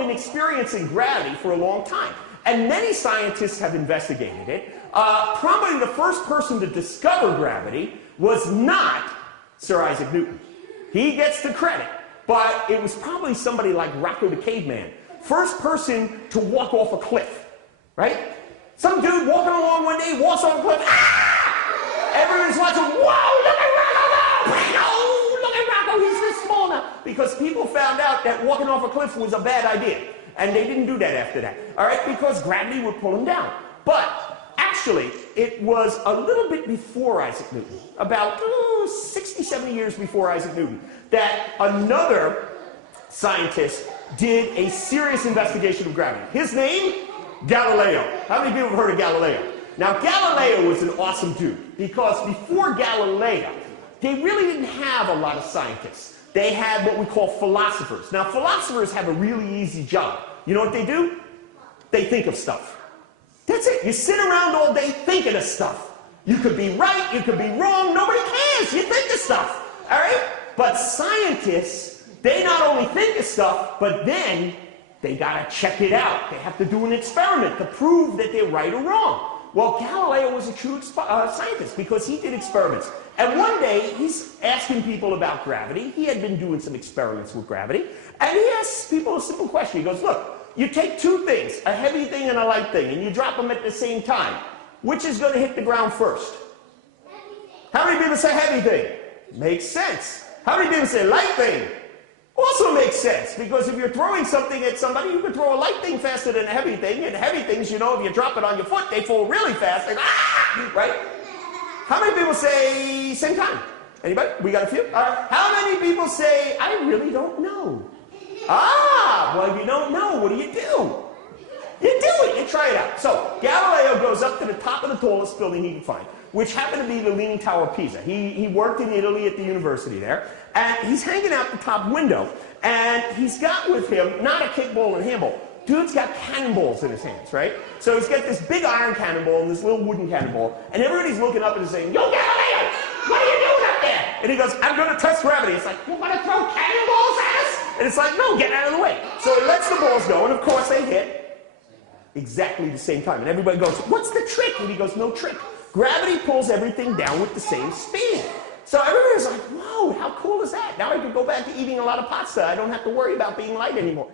been experiencing gravity for a long time, and many scientists have investigated it. Probably the first person to discover gravity was not Sir Isaac Newton. He gets the credit, but it was probably somebody like Rocco the Caveman. First person to walk off a cliff, right? Some dude walking along one day, walks off a cliff, ah! Everyone's watching, whoa, look at Rocco! Oh, look at Rocco, he's this small now. Because people found out that walking off a cliff was a bad idea. And they didn't do that after that, all right? Because gravity would pull him down. But actually, it was a little bit before Isaac Newton, about 60, 70 years before Isaac Newton, that another scientist did a serious investigation of gravity. His name? Galileo. How many people have heard of Galileo? Now, Galileo was an awesome dude because before Galileo, they really didn't have a lot of scientists. They had what we call philosophers. Now, philosophers have a really easy job. You know what they do? They think of stuff. That's it. You sit around all day thinking of stuff. You could be right, you could be wrong, nobody cares. You think of stuff, all right? But scientists, they not only think of stuff, but then they got to check it out. They have to do an experiment to prove that they're right or wrong. Well, Galileo was a true scientist because he did experiments. And one day, he's asking people about gravity. He had been doing some experiments with gravity. And he asks people a simple question. He goes, look, you take two things, a heavy thing and a light thing, and you drop them at the same time. Which is going to hit the ground first? How many people say heavy thing? Makes sense. How many people say light thing? Also makes sense, because if you're throwing something at somebody, you can throw a light thing faster than a heavy thing, and heavy things, you know, if you drop it on your foot, they fall really fast, like, ah! Right? How many people say same time? Anybody? We got a few? How many people say, I really don't know? Ah, well, if you don't know, what do? You do it, you try it out. So, Galileo goes up to the top of the tallest building he can find, which happened to be the Leaning Tower of Pisa. He worked in Italy at the university there, and he's hanging out the top window, and he's got with him not a kickball and handball. Dude's got cannonballs in his hands, right? So he's got this big iron cannonball and this little wooden cannonball, and everybody's looking up and saying, yo, Galileo, what are you doing up there? And he goes, I'm going to test gravity. It's like, you want to throw cannonballs at us? And it's like, no, get out of the way. So he lets the balls go, and of course they hit exactly the same time. And everybody goes, what's the trick? And he goes, no trick. Gravity pulls everything down with the same speed. So everybody's like, whoa, how cool is that? Now I can go back to eating a lot of pasta. I don't have to worry about being light anymore.